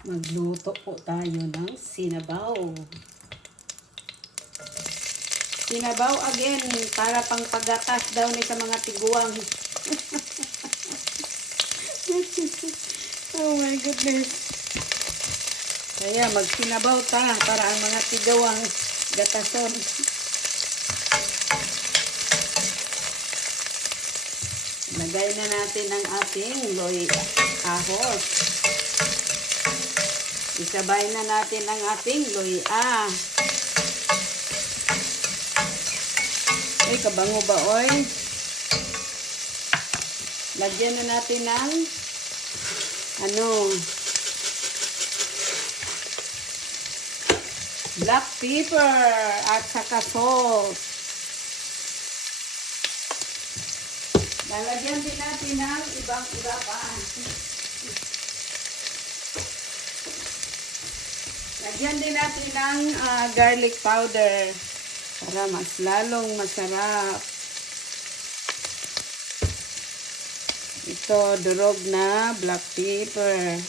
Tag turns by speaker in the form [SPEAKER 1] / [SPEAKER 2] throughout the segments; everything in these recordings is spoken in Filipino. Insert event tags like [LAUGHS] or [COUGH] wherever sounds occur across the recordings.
[SPEAKER 1] Magluto po tayo ng sinabaw. Sinabaw again para pang pagatas daw ni sa mga tiguang. oh my goodness. Kaya magsinabaw ta para ang mga tigawang gatason. Lagay na natin ang ating loy ahos. Isabay na natin ang ating luya. Ay, kabango ba, oy? Lagyan na natin ng ano, black pepper at saka salt. Lalagyan din natin ng ibang iba pa. Lagyan din natin ng ah, garlic powder para mas lalong masarap. Ito, durog na black pepper.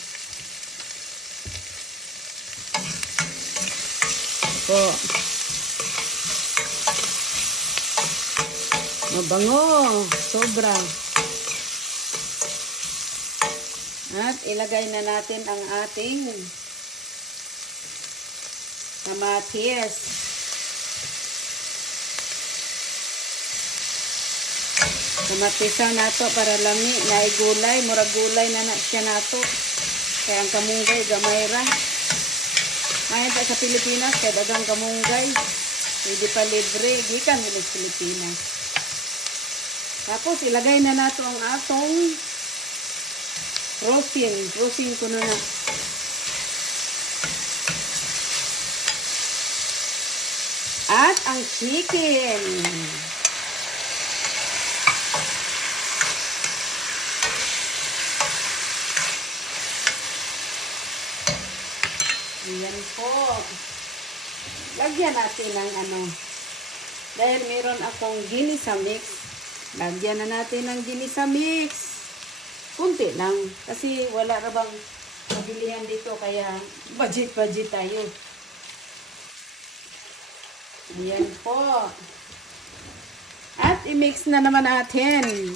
[SPEAKER 1] Ito. Mabango. Sobra. At ilagay na natin ang ating kamatis. Kamatisan nato para lami na gulay, mura gulay na na siya nato. Kaya ang kamunggay gamay ra. Ngayon sa Pilipinas kaya dagang kamunggay. Hindi pa libre, gikan mo sa Pilipinas. Tapos ilagay na nato ang atong rosin. Rosin ko na na. At ang chicken. Ayan po. Lagyan natin ng ano. Dahil meron akong ginisa mix. Lagyan na natin ng ginisa mix. Kunti lang. Kasi wala na bang mabilihan dito. Kaya budget-budget tayo. Ayan po. At i-mix na naman natin.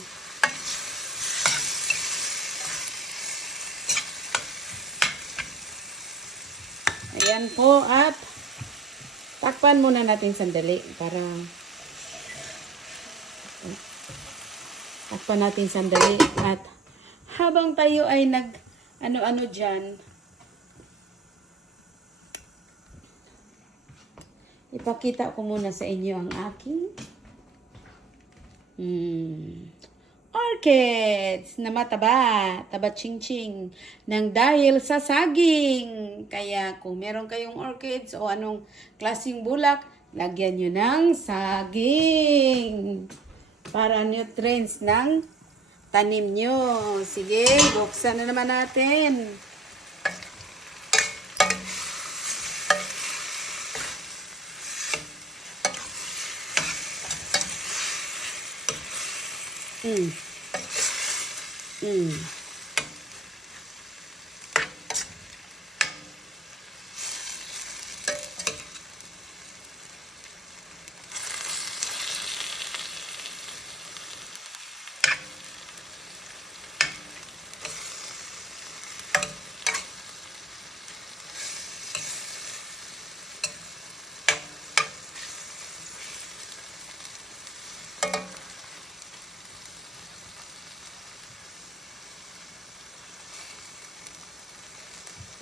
[SPEAKER 1] Ayan po at takpan muna natin sandali para takpan natin sandali at habang tayo ay nag ano-ano dyan ipakita ko muna sa inyo ang aking hmm, orchids na mataba, taba ching-ching, nang dahil sa saging. Kaya kung meron kayong orchids o anong klaseng bulak, lagyan nyo ng saging para nutrients ng tanim nyo. Sige, buksan na naman natin. 嗯嗯。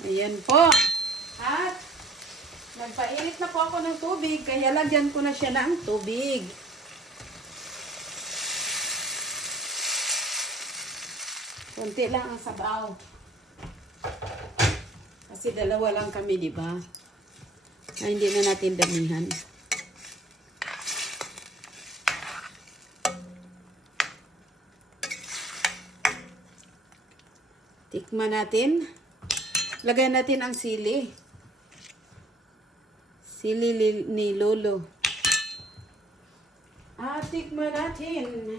[SPEAKER 1] Ayan po. At nagpainit na po ako ng tubig, kaya lagyan ko na siya ng tubig. Kunti lang ang sabaw. Kasi dalawa lang kami, di ba? Ay, hindi na natin damihan. Tikman natin. Lagay natin ang sili. Sili li- ni Lolo. Ah, tikman natin.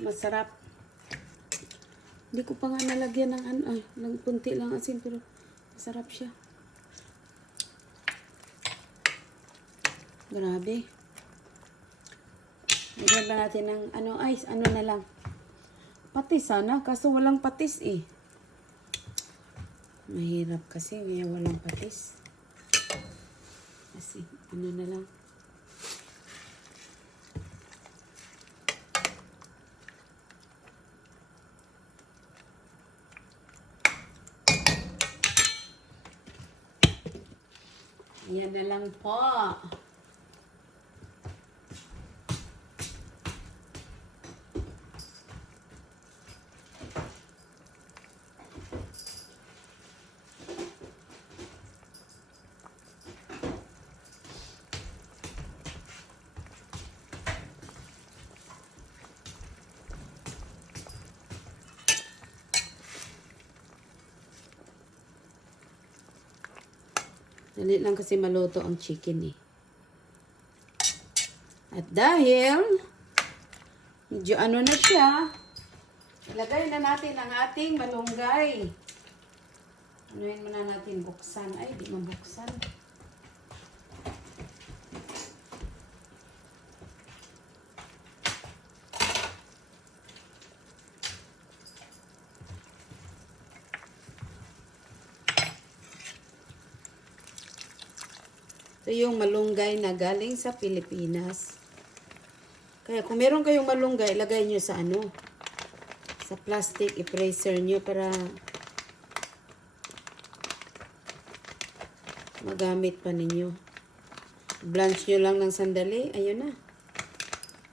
[SPEAKER 1] Masarap. Hindi ko pa nga nalagyan ng ano, ay, ng punti lang asin pero masarap siya. Grabe. Lagyan ba natin ng ano, ice, ano na lang. Patis sana, kaso walang patis eh. Mahirap kasi, kaya walang patis. Kasi, ano na lang. Yan na lang po. Dali lang kasi maluto ang chicken eh. At dahil, medyo ano na siya, ilagay na natin ang ating malunggay. Anuin muna natin buksan. Ay, di mabuksan. Ito yung malunggay na galing sa Pilipinas. Kaya kung meron kayong malunggay, lagay nyo sa ano, sa plastic, i-freezer nyo para magamit pa ninyo. Blanch nyo lang ng sandali, ayun na.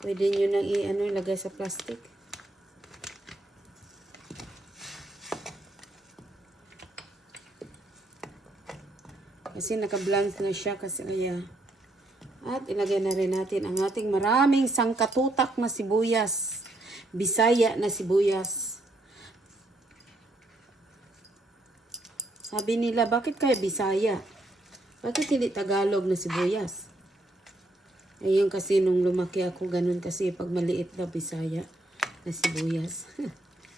[SPEAKER 1] Pwede nyo nang i-ano, ilagay sa plastic. Kasi naka-blanch na siya kasi kaya. At ilagay na rin natin ang ating maraming sangkatutak na sibuyas. Bisaya na sibuyas. Sabi nila, bakit kaya Bisaya? Bakit hindi Tagalog na sibuyas? Ayun kasi nung lumaki ako, ganun kasi pag maliit na Bisaya na sibuyas.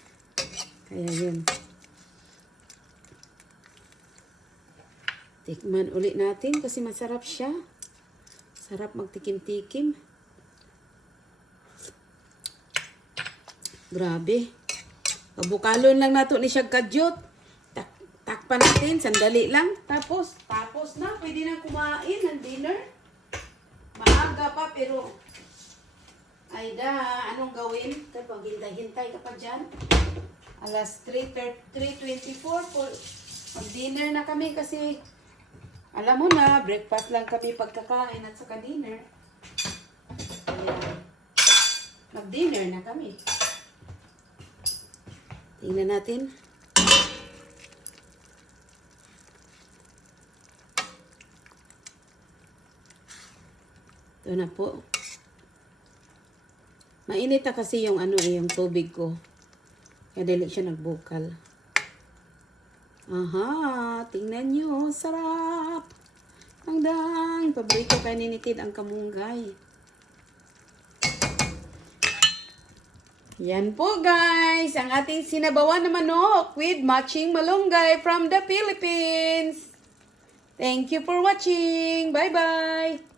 [SPEAKER 1] [LAUGHS] kaya yun. Tikman ulit natin kasi masarap siya. Sarap magtikim-tikim. Grabe. Pabukalon lang nato ni siya kadyot. Tak takpan natin, sandali lang. Tapos, tapos na. Pwede na kumain ng dinner. Maaga pa pero ay da, anong gawin? Kapag hintay-hintay ka pa dyan. Alas 3.24 po. Mag-dinner na kami kasi alam mo na, breakfast lang kami pagkakain at saka dinner. Kaya, mag-dinner na kami. Tingnan natin. Ito na po. Mainit na kasi yung ano eh, yung tubig ko. Kaya dili siya nagbukal. Aha, tingnan nyo. Sarap. Ang dang. Paborito kay ninitid ang kamunggay. Yan po guys, ang ating sinabawan na manok with matching malunggay from the Philippines. Thank you for watching. Bye-bye.